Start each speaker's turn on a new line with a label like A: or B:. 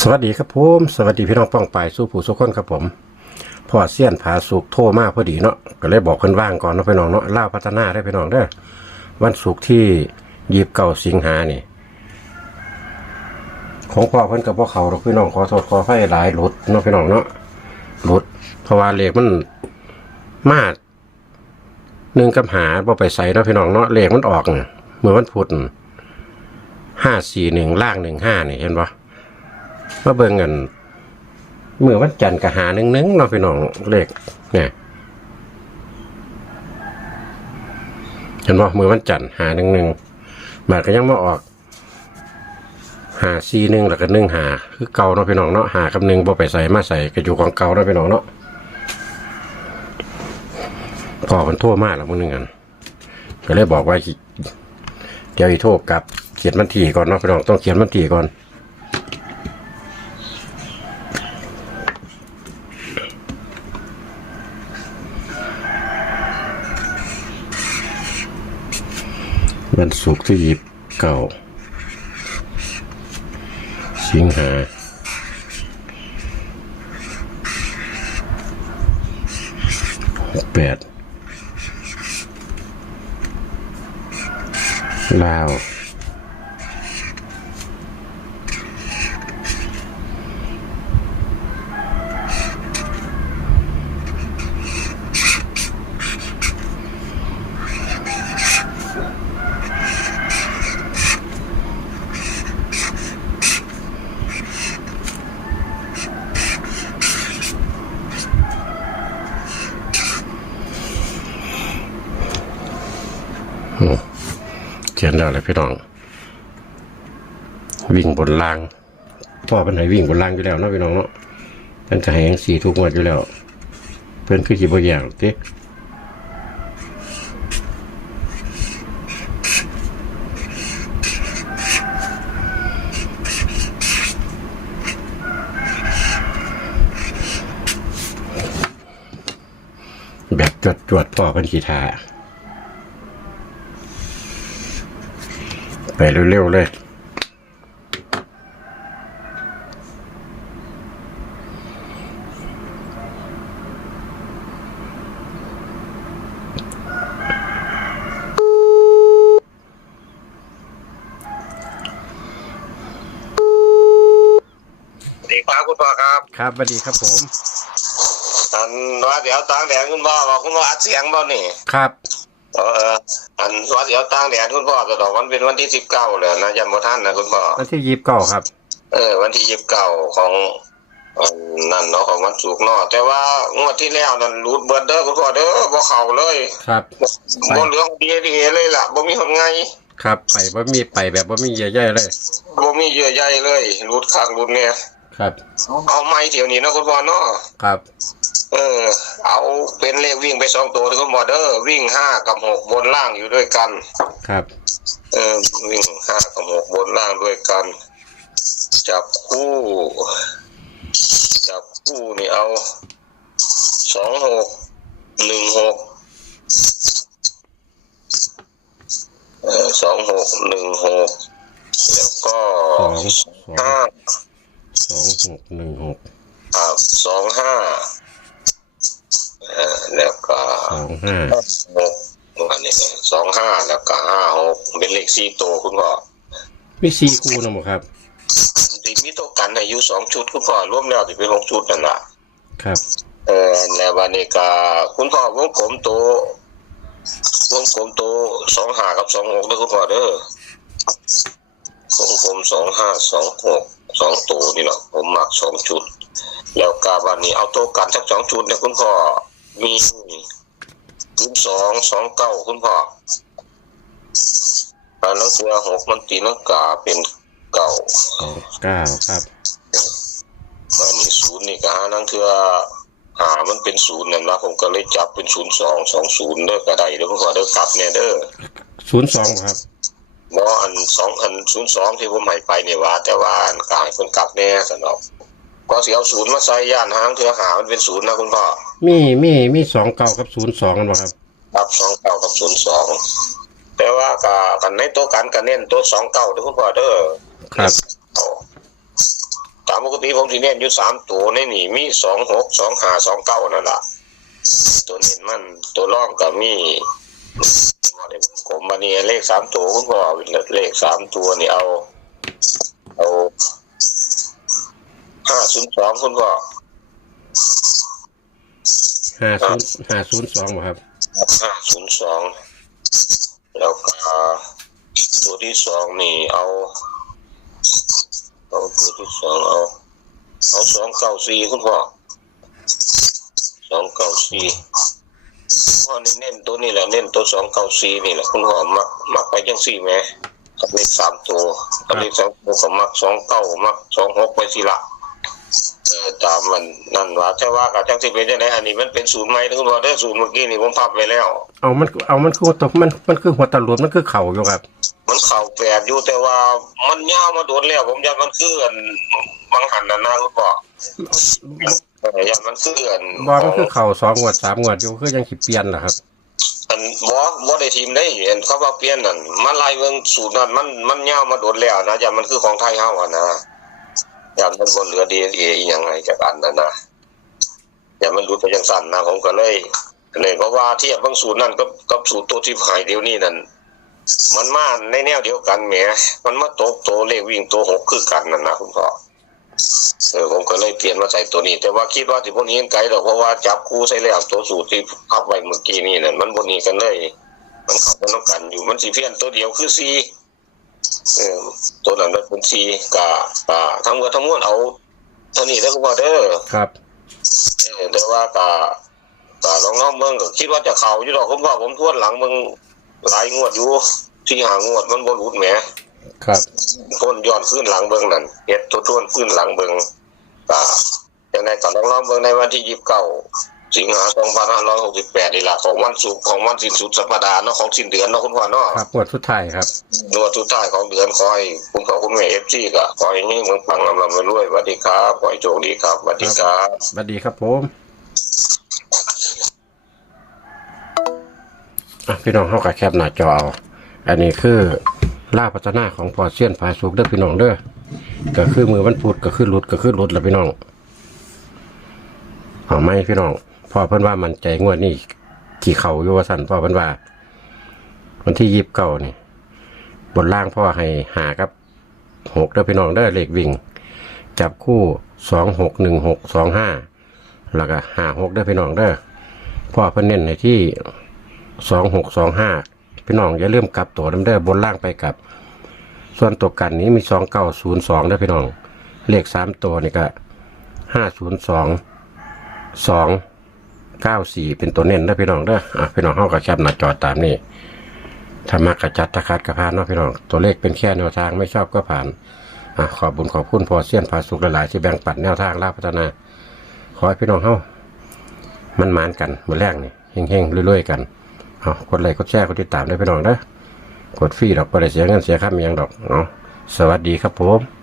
A: สวัสดีครับผมสวัสดีพี่น้องป้องปายสู้ผู้สู้คนครับผมพ่อเสี้ยนผาสุกโทรมาพอดีเนาะก็เลยบอกเพิ่นว่างก่อนเนาะพี่น้องเนาะเล่าพัฒนาได้พี่น้องเด้อวันศุกร์ที่ยีบเก่าสิงหานี่ ของพ่อเพิ่นกับพ่อเขาหรอกพี่น้องขอโทษขอไฟหลายหลุดเนาะพี่น้องเนาะหลุดเพราะว่าเลขมันมาดหนึ่งกับหาบ่ไปใส่เนาะพี่น้องเนาะเลขมันออกเนี่ยเมื่อวันพุธห้าสี่หนึ่งล่างหนึ่งห้านี่เห็นปะ มาเบิ่งกันเมื่อวันจันทร์ก็หาหนึ่งหนึ่งเนาะพี่น้องเลขเนี่ยเห็นบ่เมื่อวันจันทร์หาหนึ่งหนึ่งบาทก็ยังมาออกหาซีหนึ่งแล้วก็หนึ่งหาคือเก่าเนาะพี่น้องเนาะหากับหนึ่งบ่ไปใส่มาใส่ก็อยู่ของเก่าเนาะพี่น้องเนาะพอมันทั่วมากแล้วมึงนึงกันก็เลยบอกว่าเดี๋ยวอีโทษกับเขียนมันทีก่อนเนาะพี่น้องต้องเขียนมันทีก่อน วันศุกร์ที่ยีิบเก้าสิงหาหกแปดลาว เขียนแล้วเลยพี่น้อง วิ่งบนรางพ่อเป็นไหนวิ่งบนรางอยู่แล้วเนาะพี่น้องเนาะเป็นจะให้ยังสี่ทุกงวดอยู่แล้ว เพื่อนคือขีบอย่างติแบบจวดจวดๆพ่อเป็นขีทา ไป เร็วๆเลย
B: สวัสดีครับคุณพ่อครับ
A: ครับสวัสดีครับผม
B: อันว่าเดี๋ยวตางแดดคุณพ่อบอกคุณพ่ออัดเสียงเปล่านี่
A: ครับ
B: เอออันว่าเดี๋ยวตางแดดคุณพ่อจะดอกวันเป็นวันที่สิบเก้าเลยนะยันบ่ท่านนะคุณพ่อ
A: วันที่ยีิบเก้าครับ
B: เออ วันที่ยี่สิบเก้าของอันนั่นเนาะของวันศุกร์เนาะแต่ว่างวดที่แล้วนั่นรูดเบิร์ดเด้อคุณพ่อเด้อบ่เข้าเลย
A: ครับ
B: บ่เหลืองดีดีเลยล่ะบ่มีคนไง
A: ครับไปว่ามีไปแบบว่ามีเยอะแยะเลย
B: บ่มีเยื่อใยเลยรูดข้างรูดเนี่ย
A: ครับ
B: เอาไม้เที่ยวนี้นะคุณพ่อเนาะ
A: ครับ
B: เออ เอาเป็นเลขวิ่งไปสองตัวที่คุณพ่อเด้อวิ่งห้ากับหกบนล่างอยู่ด้วยกัน
A: ครับ
B: เออวิ่งห้ากับหกบนล่างด้วยกัน จับคู่ จับคู่นี่เอาสองหกหนึ่งหกเออสองหกหนึ่งหกแล้วก็
A: สองสอง
B: ห้า
A: สองหกหนึ่งหก
B: อ่าสองห้า เออแล้วก็
A: สองห้า
B: หกอันนี้สองห้าแล้วก็ห้าหกเป็นเลขสี่ตัวคุณพ่อ
A: มีสี่คู่นะหมครับ
B: ติมีตัวกันอายุสองชุดคุณพ่อร่วมแล้วติเป็นหกชุดนั่นแหละ
A: ครับ
B: เออในวันนี้ก็คุณพ่อวงกลมตัววงกลมตัวสองห้ากับสองหกด้วยคุณพ่อเด้อวงกลมสองห้าสองหกสองตัวนี่เนาะผมมักสองชุด แล้วก็วันนี้เอาตัวกันสักสองชุดเนี่ยคุณพ่อ มีศูนย์สองสองเก้าคุณพ่ออันนั้นคือหกมันตีนังกาเป็นเก้า
A: สองเก้าครับ
B: อันนี้ศูนย์นี่ก็หานั่งเถือหามันเป็นศูนย์นั่นนะผมก็เลยจับเป็นศูนย์สองสองศูนย์เด้อก็ได้เด้อคุณพ่อเด้อกลับเนี่ยเด้อ
A: ศูนย์สองครับ
B: หมออันสองอันศูนย์สองที่ผมให้ไปเนี่ยว่า แต่ว่าอันกลายคนกลับแน่สนอกก็เสียเอาศูนย์มาใส่ย่านหางเถือหามันเป็นศูนย์นะคุณพ่อ
A: มีมีมีสองเก้ากับศูนย์สองกันบ่ครับ
B: ครับสองเก้ากับศูนย์สองแต่ว่าก็กันในตัวกันกันเน้นตัวสองเก้าเด้อคุณพ่อเด้อ
A: ครับ
B: ตามปนี้ผมที่เน้นอยู่สามตัวในนี่มีสองหกสองห้าสองเก้านั่นแหละตัวเน้นมันตัวร่องก็มีผมมานี่เลขสามตัวคุณพ่อเลขสามตัวนี่เอา เอาห้าศูนย์สองคุณพ่อ
A: ห้าศูนย์ห้าศูนย์สองครับ
B: ห้าศูนย์สองแล้วก็ตัวที่สองนี่เอาเอาตัวที่สองเอาเอาสองเก้าสี่คุณพ่อสองเก้าสี่พ่อนี่เน้นตัวนี้แหละเน้นตัวสองเก้าสี่นี่แหละคุณพ่อมักมักไปจังสี่ไหมกับเลขสามตัวกับเลขสองตัวก็มักสองเก้ามักสองหกไปสิละเออ ตามมันนั่นว่าแต่ว่ากับจังสิเป็นจังไดอันนี้มันเป็นศูนย์ไหมคุณพ่อได้อศูนย์เมื่อกี้นี่ผมพับไปแล้ว
A: เอามันเอามันคือตกมันมันคือหัวตะหลุดมันคือเข่าอยู่ครับ
B: มันเข่าแปดอยู่แต่ว่ามันยาวมาโดนแล้ว ผมยันมันคืออันบางหันน่ะนะคุณพ่อเออยันมันคืออัน
A: บอมันคือเข่าสองงวดสามงวดอยู่คือยังสิเปลี่ยนเหรอครับ
B: อันบ่บ่ได้ทีมได้เห็นเขาว่าเปลี่ยนนั่นมันไล่เบิ่งสูตรนั้นมันมันยาวมาโดนแล้วนะยันมันคือของไทยเฮาอะนะ อยันมันบ่เหลือ DNA อีหยังไงจากอันนั้นนะอยันมันหลุดไปจังสั่นนะผมก็เลยเลยเพราะว่าเทียบบางสูตรนั้นกับกับสูตรตัวที่หายเดี๋ยวนี้นั่นมันมาในแนวเดียวกันแหมมันมาตกตัวเลขวิ่งตัวหกคือกันนั่นนะคุณพ่อเออผมก็เลยเปลี่ยนมาใส่ตัวนี้ แต่ว่าคิดว่าที่พวกนี้ไกลหรอกเพราะว่าจับคู่ใส่แล้วตัวสูตรที่พับไว้เมื่อกี้นี่นั่นมันบนนี้กันเลย มันเข้าไปน้ำกันอยู่มันสีเพี้ยนตัวเดียวคือซี เออตัวนั้นมันเป็นซีกะกะทั้งหมดทั้งมวลเอาเท่านี้แล้วคุณพ่อเด้อ
A: ครับ
B: เออแต่ว่ากะกะลองน้องเมืองก็คิดว่าจะเข่าอยู่หรอกคุณพ่อผมทวนหลังมึงหลายงวดอยู่ที่หางวดมันบนรุดแหม
A: ครับ
B: ต้นย้อนขึ้นหลังเบิงนั่นเฮ็ดตัวต้นขึ้นหลังเบิงอ่าอย่างไรก็ลองลองเบิงในวันที่ยี่สิบเก้า สิงหาสองพันห้าร้อยหกสิบแปดนี่แหละของวันสุกร์ของวันสิ้นสุดสัปดาห์เนาะของสิ้นเดือนเนาะคุณพ่อเนาะ
A: ครับงวดสุดท้ายครับ
B: นวดสุดท้ายของเดือนขอให้คุณพ่อคุณแม่เอฟซีก็ขอให้นี่มึงปังลำลำรวยๆสวัสดีครับขอให้โชคดีครับสวัสดีครับ
A: สวัสดีครับผมอะพี่น้องเข้ากับแคปหน้าจอเอาอันนี้คือล่าพัฒนาของพอเซียนผาสุกเด้อพี่น้องเด้อก็คือมือมันพูดก็คือหลุดก็คือหลุดแล้วพี่น้องเอาไหมพี่น้อง พ่อเพิ่นว่ามันใจงวดนี่กี่เข่าอยู่ว่าสั่นพ่อเพิ่นว่า วันที่ยีิบเก้านี่บนล่างพ่อให้หากับหกเด้อพี่น้องเด้อเลขวิ่ง จับคู่สองหกหนึ่งหกสองห้าแล้วก็หาหกเด้อพี่น้องเด้อพ่อเพิ่นเน้นในที่สองหกสองห้าพี่น้องอย่าลืมกลับตัวน้ำเด้อบนล่างไปกลับ ส่วนตัวกันนี้มีสองเก้าศูนย์สองเด้อพี่น้อง เลขสามตัวนี่ก็ห้าศูนย์สองสอง เก้าสี่เป็นตัวเน้นเด้อพี่น้องเด้ออะพี่น้องเข้ากับแคปหน้าจอตามนี้ถ้ามากระจัดตะคัดกระพานเนาะพี่น้อง ตัวเลขเป็นแค่แนวทางไม่ชอบก็ผ่านอะขอบบุญขอบคุณพอเสี้ยนพาสุขหลายๆที่แบ่งปันแนวทางลาพัฒนา ขอให้พี่น้องเฮามันหมานกันมือแรกนี่เฮงๆรวยๆกันเอากดไลค์กดแชร์กดติดตามได้พี่น้องเด้อกดฟรีดอกบ่ได้เสียเงินเสียค่ามียังดอกเนาะสวัสดีครับผม